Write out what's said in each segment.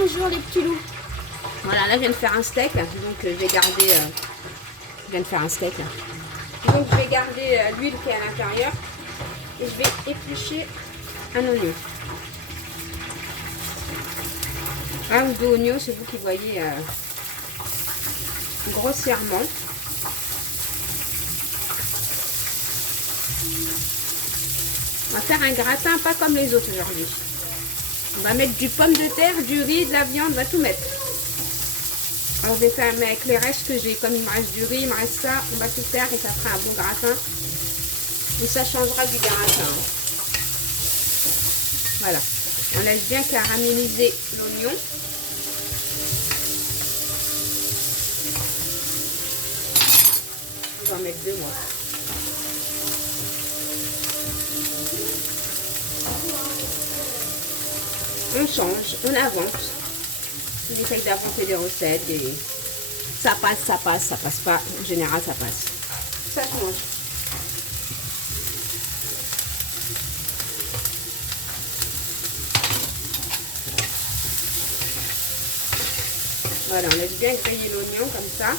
Bonjour les petits loups. Voilà, là je viens de faire un steak, donc je vais garder... je viens de faire un steak. Donc je vais garder l'huile qui est à l'intérieur et je vais éplucher un oignon. Un ou deux oignons, c'est vous qui voyez grossièrement. On va faire un gratin pas comme les autres aujourd'hui. On va mettre du pomme de terre, du riz, de la viande, on va tout mettre. Alors je vais faire avec les restes que j'ai, comme il me reste du riz, il me reste ça, on va tout faire et ça fera un bon gratin. Et ça changera du gratin. Voilà, on laisse bien caraméliser l'oignon. Je vais en mettre deux moi. On change, on avance. On essaye d'inventer des recettes et ça passe pas. En général, ça passe. Ça change. Voilà, on laisse bien griller l'oignon comme ça.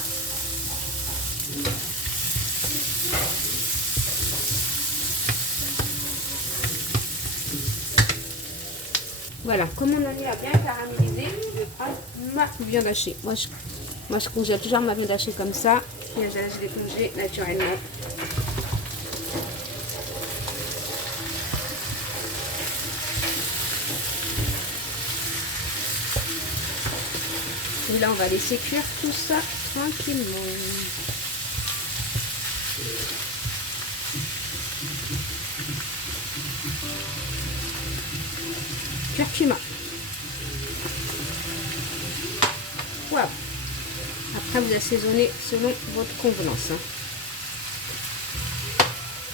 Voilà, comme mon oignon a bien caramélisé, je vais prendre ma viande hachée. Moi, je congèle toujours ma viande hachée comme ça. Et je laisse décongeler naturellement. Et là, on va laisser cuire tout ça tranquillement. Curcuma. Voilà. Après, vous assaisonnez selon votre convenance. Hein.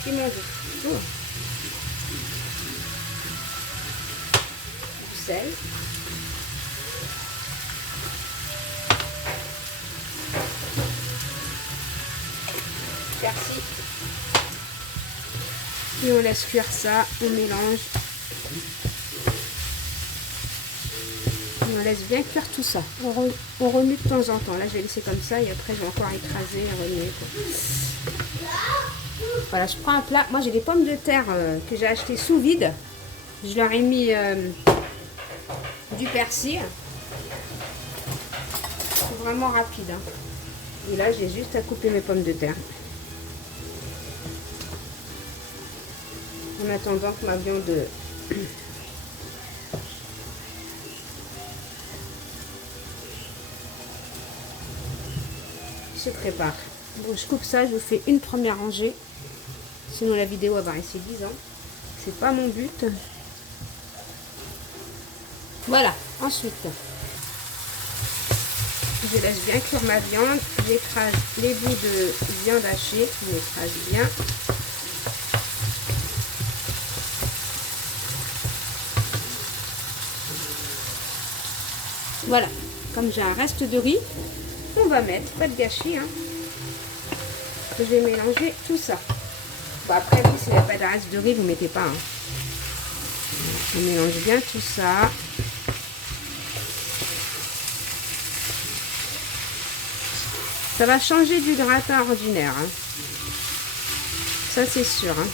Piment doux. Oh. Du sel. Persil. Et on laisse cuire ça, on mélange. On laisse bien cuire tout ça. On remue de temps en temps. Là, je vais laisser comme ça et après, je vais encore écraser et remuer. Voilà, je prends un plat. Moi, j'ai des pommes de terre que j'ai achetées sous vide. Je leur ai mis du persil. C'est vraiment rapide. Hein. Et là, j'ai juste à couper mes pommes de terre. En attendant que ma viande se prépare. Bon, je coupe ça, je vous fais une première rangée. Sinon la vidéo va rester 10 ans. C'est pas mon but. Voilà, ensuite, je laisse bien cuire ma viande. J'écrase les bouts de viande hachée. On écrase bien. Voilà, comme j'ai un reste de riz, on va mettre, pas de gâchis, hein. Je vais mélanger tout ça. Bon, après, vous, s'il n'y a pas de reste de riz, vous ne mettez pas. Hein. On mélange bien tout ça. Ça va changer du gratin ordinaire. Hein. Ça, c'est sûr. Hein.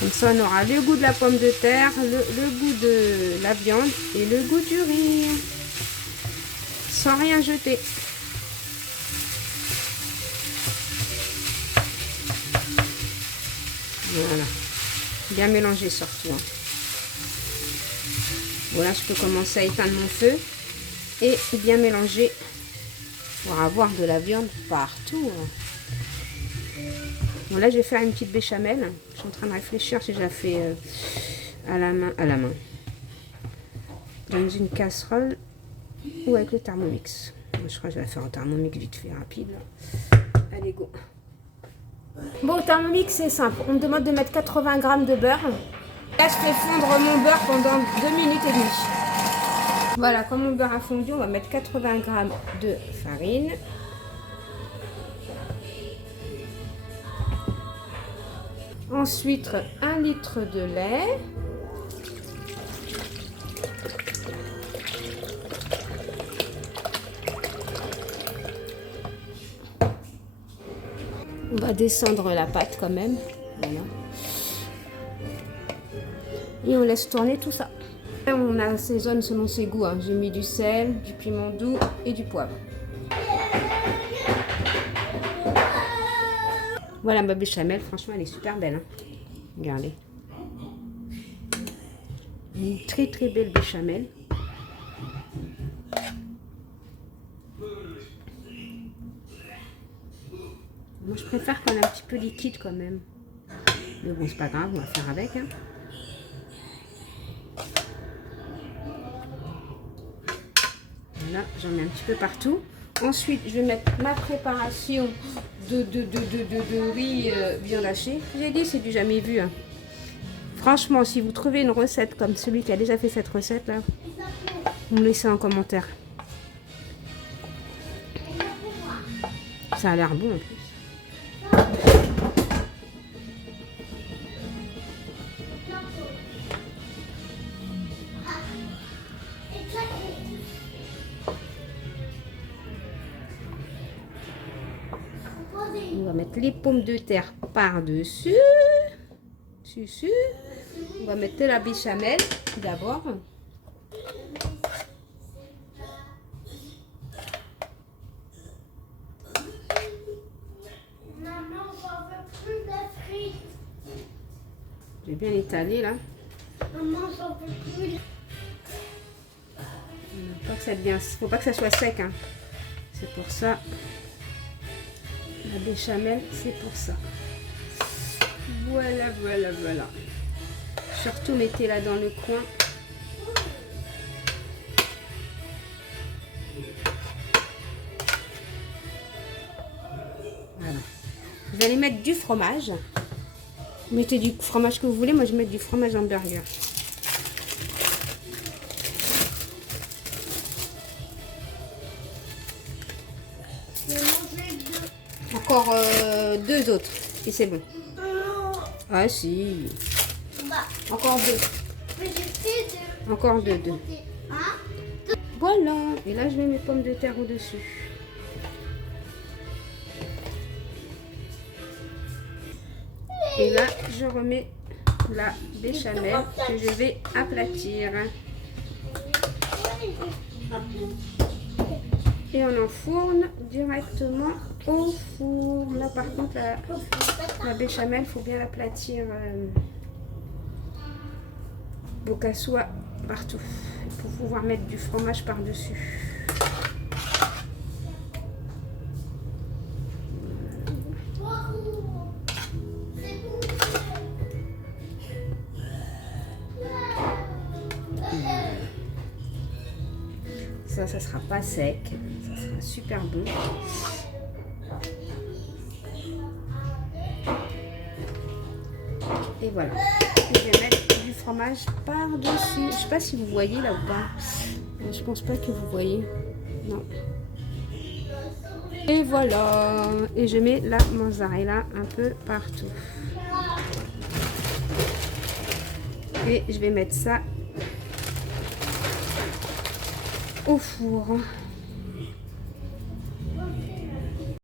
Comme ça, on aura le goût de la pomme de terre, le goût de la viande et le goût du riz. Sans rien jeter. Voilà. Bien mélanger surtout. Hein. Voilà, je peux commencer à éteindre mon feu et bien mélanger pour avoir de la viande partout. Bon, là, je vais faire une petite béchamel. Je suis en train de réfléchir si je la fais à la main. Dans une casserole ou avec le Thermomix. Je crois que je vais la faire en Thermomix vite fait, rapide. Allez, go. Bon, au Thermomix, c'est simple. On me demande de mettre 80 g de beurre. Là, je fais fondre mon beurre pendant 2 minutes et demie. Voilà, quand mon beurre a fondu, on va mettre 80 g de farine. Ensuite, 1 litre de lait. On va descendre la pâte quand même. Voilà. Et on laisse tourner tout ça. Et on assaisonne selon ses goûts. Hein. J'ai mis du sel, du piment doux et du poivre. Voilà ma béchamel. Franchement, elle est super belle. Hein. Regardez. Une très très belle béchamel. Moi, je préfère qu'on ait un petit peu liquide quand même. Mais bon, c'est pas grave, on va faire avec. Hein. Voilà, j'en mets un petit peu partout. Ensuite, je vais mettre ma préparation de riz viande hachée. J'ai dit, c'est du jamais vu. Hein. Franchement, si vous trouvez une recette comme celui qui a déjà fait cette recette, là, vous me laissez en commentaire. Ça a l'air bon en plus. On va mettre les pommes de terre par-dessus. On va mettre la béchamel d'abord. Maman, j'en veux plus de frites. J'ai bien étalé là. Maman, j'en veux plus. Faut pas que ça soit sec. Hein. C'est pour ça. La béchamel, c'est pour ça. Voilà. Surtout, mettez-la dans le coin. Voilà. Vous allez mettre du fromage. Mettez du fromage que vous voulez. Moi, je vais mettre du fromage hamburger. Encore deux autres. Et c'est bon. Ah si. Encore deux. Encore deux. Voilà. Et là, je mets mes pommes de terre au-dessus. Et là, je remets la béchamel que je vais aplatir. Et on enfourne directement au four. Là, par contre, la béchamel, il faut bien l'aplatir pour qu'elle soit partout. Pour pouvoir mettre du fromage par-dessus. Ça sera pas sec, ça sera super bon. Et voilà. Je vais mettre du fromage par-dessus. Je sais pas si vous voyez là ou pas. Je pense pas que vous voyez. Non. Et voilà. Et je mets la mozzarella un peu partout. Et je vais mettre ça au four.